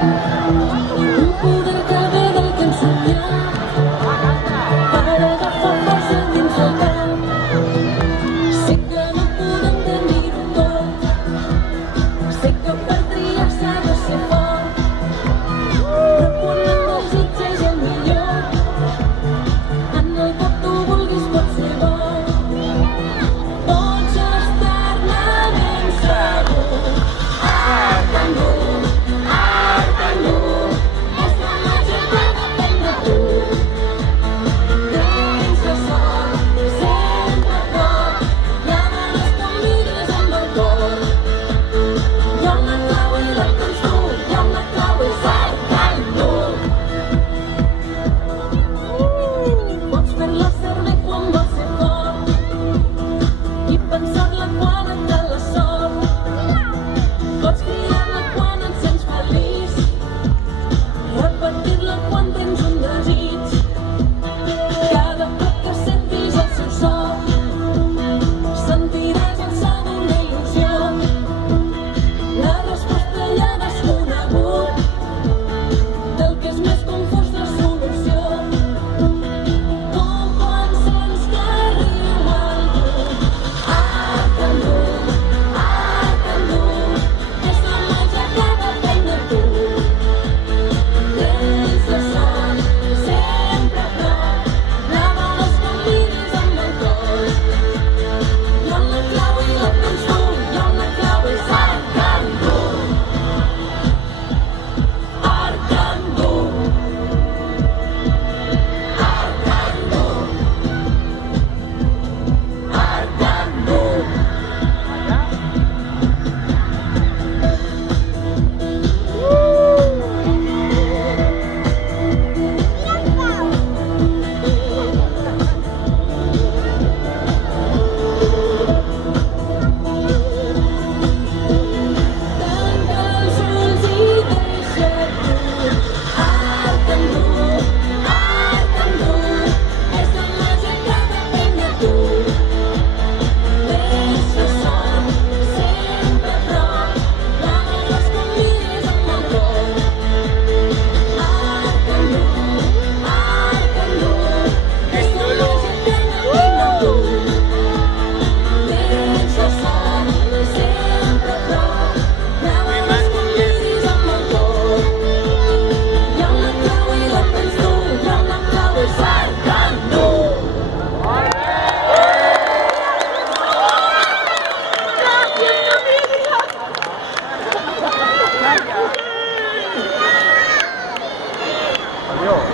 Un poder que ve del que hem somiat per agafar força dins el cap. Sé que no podem tenir-ho tot, sé que per triar s'ha de ser fort, però quan el desig és el millor, en el que tu vulguis pot ser bo. Pots estar-ne ben segur. Arcangel, Arcangel, és la màgia que depèn de tu. Tens la sort, sempre a prop, i ara no es convidis amb el cor. Hi ha una clau i la tens tu, hi ha una clau, és Arcangel. Pots fer-la servir quan vols ser fort i pensar-la quan et cal la sort. Pots cridar-la quan et sents feliç, repetir-la quan tens un desig. Cada cop que sentis el seu so, sentiràs el so d'una il·lusió. La resposta ja l'has conegut, del que és més confús la solució. Com quan sents que riu algú. Arcangel, Arcangel, és la màgia que depèn de tu. Tens la sort, sempre a prop, la vols convidis amb el cor. Hi ha una clau i la tens tu, hi ha una clau, és Arcangel. Arcangel, Arcangel, tanca els ulls i deixa't dur. Arcangel, Arcangel, és la màgia que depèn de tu. Tens la sort, sempre a prop, la vols convidis amb el cor. Arcangel, Arcangel, és la màgia que depèn de tu. Tens la sort, sempre a prop, la vols convidis amb el cor. Hi ha una clau i la tens tu, hi ha una clau, és Arcangel. Adiós.